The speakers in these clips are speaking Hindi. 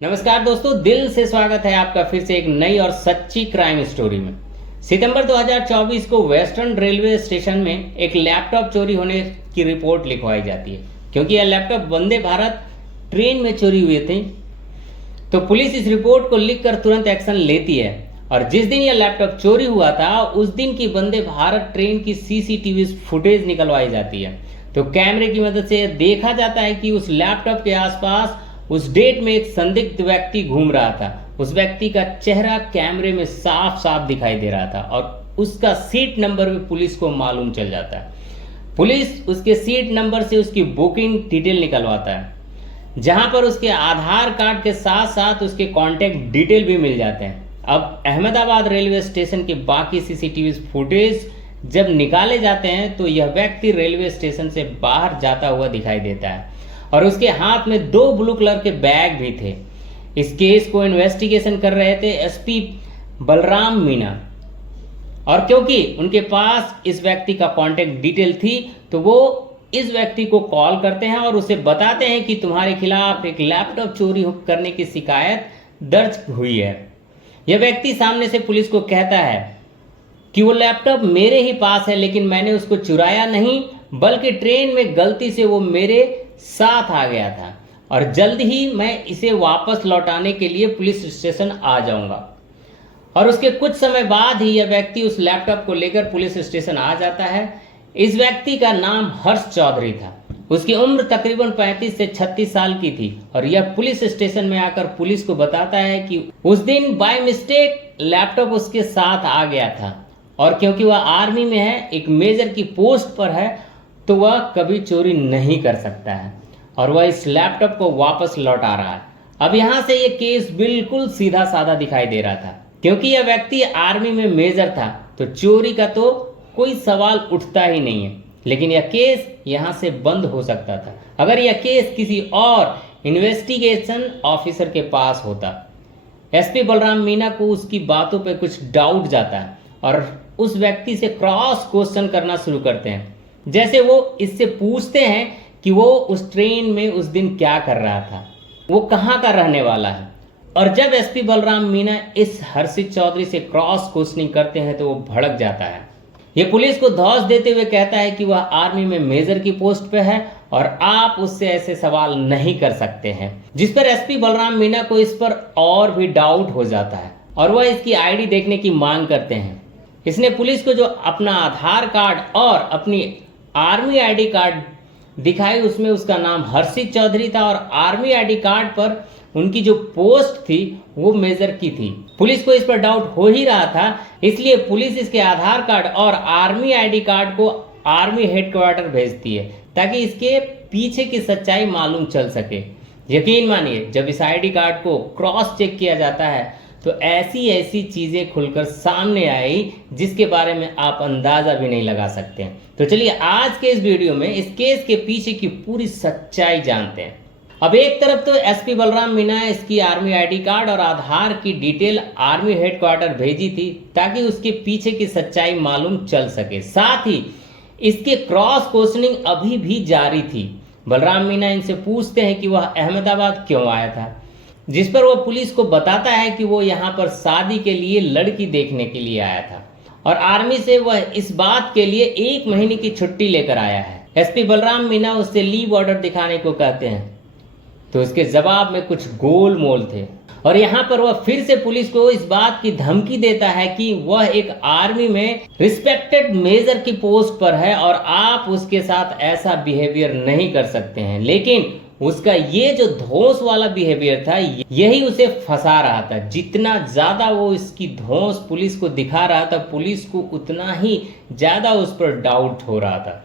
नमस्कार दोस्तों, दिल से स्वागत है आपका फिर से एक नई और सच्ची क्राइम स्टोरी में। सितंबर 2024 को वेस्टर्न रेलवे स्टेशन में एक लैपटॉप चोरी होने की रिपोर्ट लिखवाई जाती है। क्योंकि यह लैपटॉप वंदे भारत ट्रेन में चोरी हुए थे, तो पुलिस इस रिपोर्ट को लिखकर तुरंत एक्शन लेती है। और जिस दिन यह लैपटॉप चोरी हुआ था, उस दिन की वंदे भारत ट्रेन की सीसीटीवी फुटेज निकलवाई जाती है। तो कैमरे की मदद से देखा जाता है कि उस लैपटॉप के आसपास उस डेट में एक संदिग्ध व्यक्ति घूम रहा था। उस व्यक्ति का चेहरा कैमरे में साफ साफ दिखाई दे रहा था और उसका सीट नंबर भी पुलिस को मालूम चल जाता है। पुलिस उसके सीट नंबर से उसकी बुकिंग डिटेल निकलवाता है, जहां पर उसके आधार कार्ड के साथ साथ उसके कॉन्टैक्ट डिटेल भी मिल जाते हैं। अब अहमदाबाद रेलवे स्टेशन के बाकी सीसीटीवी फुटेज जब निकाले जाते हैं, तो यह व्यक्ति रेलवे स्टेशन से बाहर जाता हुआ दिखाई देता है और उसके हाथ में 2 ब्लू कलर के बैग भी थे। इस केस को इन्वेस्टिगेशन कर रहे थे एसपी बलराम मीना, और क्योंकि उनके पास इस व्यक्ति का कांटेक्ट डिटेल थी, तो वो इस व्यक्ति को कॉल करते हैं और उसे बताते हैं कि तुम्हारे खिलाफ एक लैपटॉप चोरी करने की शिकायत दर्ज हुई है। यह व्यक्ति सामने से पुलिस को कहता है कि वो लैपटॉप मेरे ही पास है, लेकिन मैंने उसको चुराया नहीं, बल्कि ट्रेन में गलती से वो मेरे साथ आ गया था और जल्द ही मैं इसे वापस लौटाने के लिए पुलिस स्टेशन आ जाऊंगा। और उसके कुछ समय बाद ही यह व्यक्ति उस लैपटॉप को लेकर पुलिस स्टेशन आ जाता है। इस व्यक्ति का नाम हर्ष चौधरी था। उसकी उम्र तकरीबन 35 से 36 साल की थी और यह पुलिस स्टेशन में आकर पुलिस को बताता है कि उस दिन बाय मिस्टेक लैपटॉप उसके साथ आ गया था और क्योंकि वह आर्मी में है, एक मेजर की पोस्ट पर है, तो वह कभी चोरी नहीं कर सकता है और वह इस लैपटॉप को वापस लौटा रहा है। अब यहाँ से ये केस बिल्कुल सीधा साधा दिखाई दे रहा था। क्योंकि यह व्यक्ति आर्मी में मेजर था, तो चोरी का तो कोई सवाल उठता ही नहीं है। लेकिन यह केस यहाँ से बंद हो सकता था अगर यह केस किसी और इन्वेस्टिगेशन ऑफिसर के पास होता। एसपी बलराम मीना को उसकी बातों पर कुछ डाउट जाता है और उस व्यक्ति से क्रॉस क्वेश्चन करना शुरू करते हैं। जैसे वो इससे पूछते हैं कि वो उस ट्रेन में उस दिन क्या कर रहा था, वो कहाँ का रहने वाला है। और जब एसपी बलराम मीना इस हर्षित चौधरी से क्रॉस क्वेश्चनिंग करते हैं, तो वो भड़क जाता है। ये पुलिस को धौंस देते हुए कहता है कि वह आर्मी में मेजर की पोस्ट पे है और आप उससे ऐसे सवाल नहीं कर सकते हैं। जिस पर एसपी बलराम मीना को इस पर और भी डाउट हो जाता है और वह इसकी आईडी देखने की मांग करते हैं। इसने पुलिस को जो अपना आधार कार्ड और अपनी आर्मी आईडी कार्ड दिखाई, उसमें उसका नाम हर्षित चौधरी था और आर्मी आईडी कार्ड पर उनकी जो पोस्ट थी वो मेजर की थी। पुलिस को इस पर डाउट हो ही रहा था, इसलिए पुलिस इसके आधार कार्ड और आर्मी आईडी कार्ड को आर्मी हेडक्वार्टर भेजती है ताकि इसके पीछे की सच्चाई मालूम चल सके। यकीन मानिए, जब इस आईडी कार्ड को क्रॉस चेक किया जाता है, तो ऐसी ऐसी चीजें खुलकर सामने आई जिसके बारे में आप अंदाजा भी नहीं लगा सकते हैं। तो चलिए आज के इस वीडियो में इस केस के पीछे की पूरी सच्चाई जानते हैं। अब एक तरफ तो एसपी बलराम मीना इसकी आर्मी आईडी कार्ड और आधार की डिटेल आर्मी हेडक्वार्टर भेजी थी ताकि उसके पीछे की सच्चाई मालूम चल सके। साथ ही इसके क्रॉस क्वेश्चनिंग अभी भी जारी थी। बलराम मीना इनसे पूछते हैं कि वह अहमदाबाद क्यों आया था, जिस पर वो पुलिस को बताता है कि वो यहाँ पर शादी के लिए लड़की देखने के लिए आया था और आर्मी से वह इस बात के लिए 1 महीने की छुट्टी लेकर आया है। एसपी बलराम मीना उससे लीव ऑर्डर दिखाने को कहते हैं, तो उसके जवाब में कुछ गोलमोल थे और यहाँ पर वह फिर से पुलिस को इस बात की धमकी देता है कि वह एक आर्मी में रिस्पेक्टेड मेजर की पोस्ट पर है और आप उसके साथ ऐसा बिहेवियर नहीं कर सकते हैं। लेकिन उसका ये जो धौंस वाला बिहेवियर था, यही उसे फंसा रहा था। जितना ज्यादा वो इसकी धौंस पुलिस को दिखा रहा था, पुलिस को उतना ही ज्यादा उस पर डाउट हो रहा था।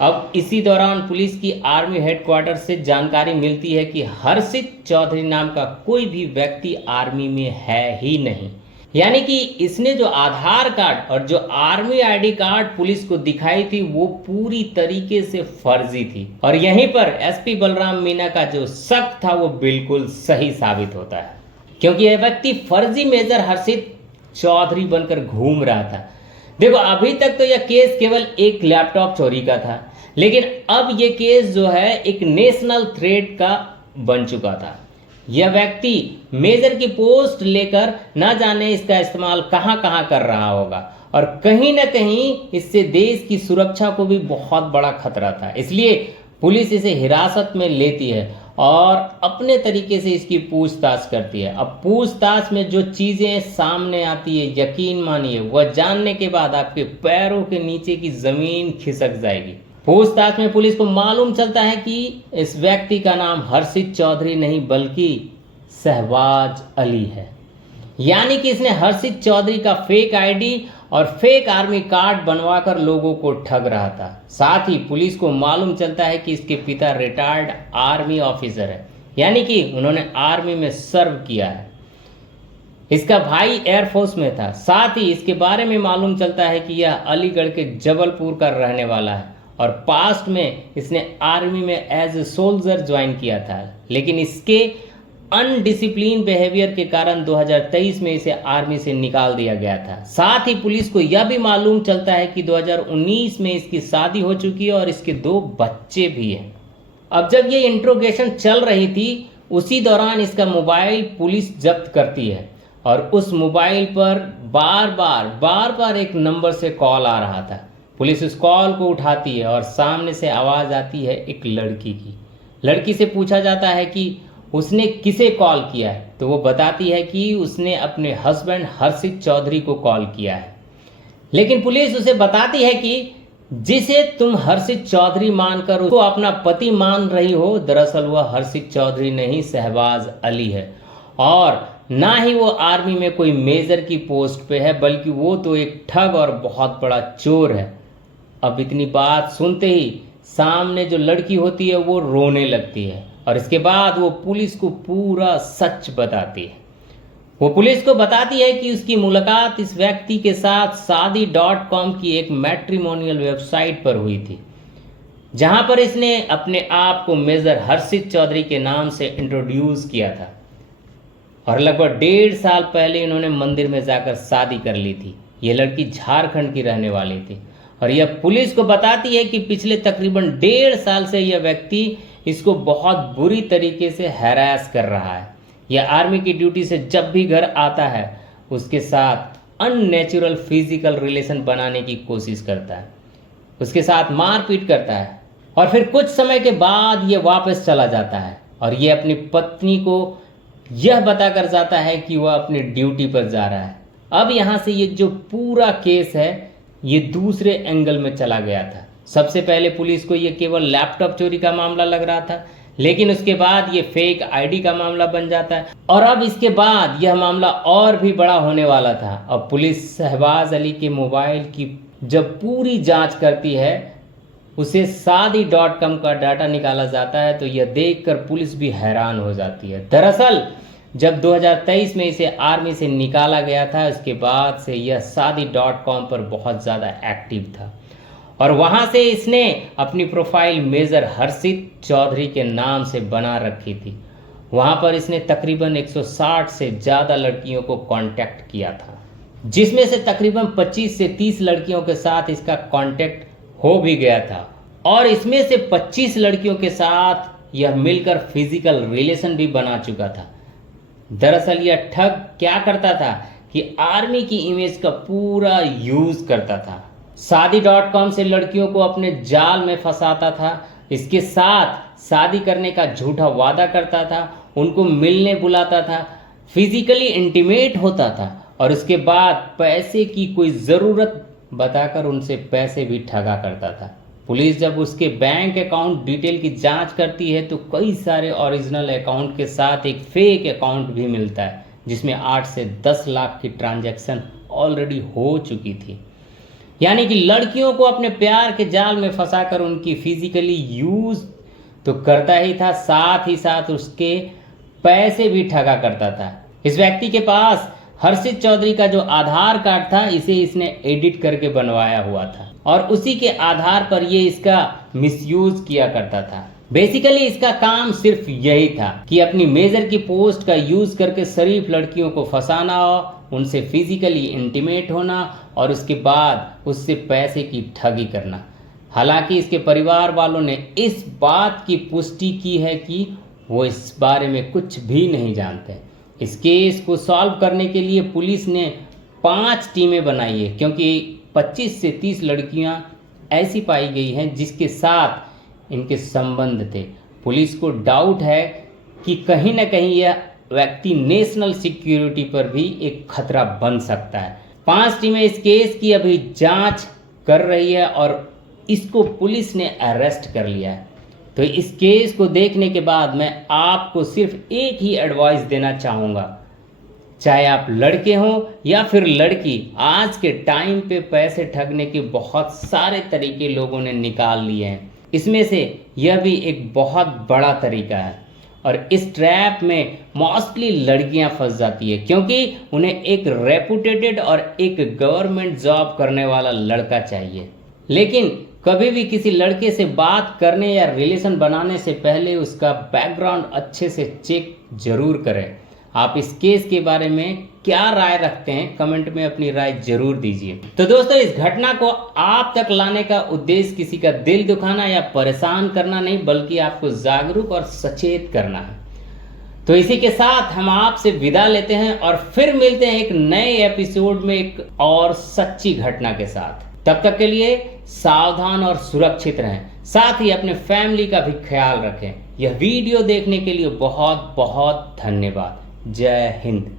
अब इसी दौरान पुलिस की आर्मी हेडक्वार्टर से जानकारी मिलती है कि हर्षित चौधरी नाम का कोई भी व्यक्ति आर्मी में है ही नहीं। यानी कि इसने जो आधार कार्ड और जो आर्मी आईडी कार्ड पुलिस को दिखाई थी, वो पूरी तरीके से फर्जी थी। और यहीं पर एसपी बलराम मीना का जो शक था वो बिल्कुल सही साबित होता है, क्योंकि यह व्यक्ति फर्जी मेजर हर्षित चौधरी बनकर घूम रहा था। देखो, अभी तक तो यह केस केवल एक लैपटॉप चोरी का था, लेकिन अब यह केस जो है एक नेशनल थ्रेट का बन चुका था। यह व्यक्ति मेजर की पोस्ट लेकर न जाने इसका इस्तेमाल कहां कहां कर रहा होगा, और कहीं ना कहीं इससे देश की सुरक्षा को भी बहुत बड़ा खतरा था। इसलिए पुलिस इसे हिरासत में लेती है और अपने तरीके से इसकी पूछताछ करती है। अब पूछताछ में जो चीज़ें सामने आती है, यकीन मानिए वह जानने के बाद आपके पैरों के नीचे की ज़मीन खिसक जाएगी। पूछताछ में पुलिस को मालूम चलता है कि इस व्यक्ति का नाम हर्षित चौधरी नहीं बल्कि शहबाज अली है। यानी कि इसने हर्षित चौधरी का फेक आईडी और फेक आर्मी कार्ड बनवाकर लोगों को ठग रहा था। साथ ही पुलिस को मालूम चलता है कि इसके पिता रिटायर्ड आर्मी ऑफिसर है, यानी कि उन्होंने आर्मी में सर्व किया है। इसका भाई एयरफोर्स में था। साथ ही इसके बारे में मालूम चलता है कि यह अलीगढ़ के जबलपुर का रहने वाला है और पास्ट में इसने आर्मी में एज ए सोल्जर ज्वाइन किया था, लेकिन इसके अनडिसिप्लिन बिहेवियर के कारण 2023 में इसे आर्मी से निकाल दिया गया था। साथ ही पुलिस को यह भी मालूम चलता है कि 2019 में इसकी शादी हो चुकी है और इसके 2 बच्चे भी हैं। अब जब ये इंट्रोगेशन चल रही थी, उसी दौरान इसका मोबाइल पुलिस जब्त करती है और उस मोबाइल पर बार बार एक नंबर से कॉल आ रहा था। पुलिस उस कॉल को उठाती है और सामने से आवाज़ आती है एक लड़की की। लड़की से पूछा जाता है कि उसने किसे कॉल किया है, तो वो बताती है कि उसने अपने हस्बैंड हर्षित चौधरी को कॉल किया है। लेकिन पुलिस उसे बताती है कि जिसे तुम हर्षित चौधरी मानकर उसको अपना पति मान रही हो, दरअसल वह हर्षित चौधरी नहीं शहबाज अली है, और ना ही वो आर्मी में कोई मेजर की पोस्ट पे है, बल्कि वो तो एक ठग और बहुत बड़ा चोर है। अब इतनी बात सुनते ही सामने जो लड़की होती है वो रोने लगती है और इसके बाद वो पुलिस को पूरा सच बताती है। वो पुलिस को बताती है कि उसकी मुलाकात इस व्यक्ति के साथ शादी.com की एक मैट्रिमोनियल वेबसाइट पर हुई थी, जहां पर इसने अपने आप को मेजर हर्षित चौधरी के नाम से इंट्रोड्यूस किया था और लगभग 1.5 साल पहले इन्होंने मंदिर में जाकर शादी कर ली थी। ये लड़की झारखंड की रहने वाली थी और यह पुलिस को बताती है कि पिछले तकरीबन 1.5 साल से यह व्यक्ति इसको बहुत बुरी तरीके से हैरास कर रहा है। यह आर्मी की ड्यूटी से जब भी घर आता है उसके साथ अननेचुरल फिजिकल रिलेशन बनाने की कोशिश करता है, उसके साथ मारपीट करता है और फिर कुछ समय के बाद ये वापस चला जाता है और ये अपनी पत्नी को यह बताकर जाता है कि वह अपनी ड्यूटी पर जा रहा है। अब यहाँ से ये जो पूरा केस है ये दूसरे एंगल में चला गया था। सबसे पहले पुलिस को ये केवल लैपटॉप चोरी का मामला लग रहा था, लेकिन उसके बाद ये फेक आईडी का मामला बन जाता है और अब इसके बाद यह मामला और भी बड़ा होने वाला था। अब पुलिस शहबाज अली के मोबाइल की जब पूरी जांच करती है, उसे शादी.com का डाटा निकाला जाता है तो यह देखकर पुलिस भी हैरान हो जाती है। दरअसल जब 2023 में इसे आर्मी से निकाला गया था, उसके बाद से यह शादी.com पर बहुत ज़्यादा एक्टिव था और वहाँ से इसने अपनी प्रोफाइल मेजर हर्षित चौधरी के नाम से बना रखी थी। वहाँ पर इसने तकरीबन 160 से ज़्यादा लड़कियों को कांटेक्ट किया था, जिसमें से तकरीबन 25 से 30 लड़कियों के साथ इसका कांटेक्ट हो भी गया था और इसमें से 25 लड़कियों के साथ यह मिलकर फिजिकल रिलेशन भी बना चुका था। दरअसल यह ठग क्या करता था कि आर्मी की इमेज का पूरा यूज करता था। शादी.com से लड़कियों को अपने जाल में फंसाता था, इसके साथ शादी करने का झूठा वादा करता था, उनको मिलने बुलाता था, फिजिकली इंटीमेट होता था और उसके बाद पैसे की कोई ज़रूरत बताकर उनसे पैसे भी ठगा करता था। पुलिस जब उसके बैंक अकाउंट डिटेल की जांच करती है तो कई सारे ओरिजिनल अकाउंट के साथ एक फेक अकाउंट भी मिलता है, जिसमें 8 से 10 लाख की ट्रांजैक्शन ऑलरेडी हो चुकी थी। यानी कि लड़कियों को अपने प्यार के जाल में फंसाकर उनकी फिजिकली यूज तो करता ही था, साथ ही साथ उसके पैसे भी ठगा करता था। इस व्यक्ति के पास हर्षित चौधरी का जो आधार कार्ड था, इसे इसने एडिट करके बनवाया हुआ था और उसी के आधार पर ये इसका मिसयूज किया करता था। बेसिकली इसका काम सिर्फ यही था कि अपनी मेजर की पोस्ट का यूज करके शरीफ लड़कियों को फंसाना, उनसे फिजिकली इंटीमेट होना और उसके बाद उससे पैसे की ठगी करना। हालांकि इसके परिवार वालों ने इस बात की पुष्टि की है कि वो इस बारे में कुछ भी नहीं जानते। इस केस को सॉल्व करने के लिए पुलिस ने 5 टीमें बनाई है, क्योंकि 25 से 30 लड़कियां ऐसी पाई गई हैं जिसके साथ इनके संबंध थे। पुलिस को डाउट है कि कहीं ना कहीं यह व्यक्ति नेशनल सिक्योरिटी पर भी एक खतरा बन सकता है। 5 टीमें इस केस की अभी जांच कर रही है और इसको पुलिस ने अरेस्ट कर लिया है। तो इस केस को देखने के बाद मैं आपको सिर्फ एक ही एडवाइस देना चाहूँगा, चाहे आप लड़के हों या फिर लड़की, आज के टाइम पे पैसे ठगने के बहुत सारे तरीके लोगों ने निकाल लिए हैं। इसमें से यह भी एक बहुत बड़ा तरीका है और इस ट्रैप में मोस्टली लड़कियां फंस जाती है, क्योंकि उन्हें एक रेपुटेटेड और एक गवर्नमेंट जॉब करने वाला लड़का चाहिए। लेकिन कभी भी किसी लड़के से बात करने या रिलेशन बनाने से पहले उसका बैकग्राउंड अच्छे से चेक जरूर करें। आप इस केस के बारे में क्या राय रखते हैं, कमेंट में अपनी राय जरूर दीजिए। तो दोस्तों, इस घटना को आप तक लाने का उद्देश्य किसी का दिल दुखाना या परेशान करना नहीं, बल्कि आपको जागरूक और सचेत करना है। तो इसी के साथ हम आपसे विदा लेते हैं और फिर मिलते हैं एक नए एपिसोड में एक और सच्ची घटना के साथ। तब तक के लिए सावधान और सुरक्षित रहें, साथ ही अपने फैमिली का भी ख्याल रखें। यह वीडियो देखने के लिए बहुत बहुत धन्यवाद। जय हिंद।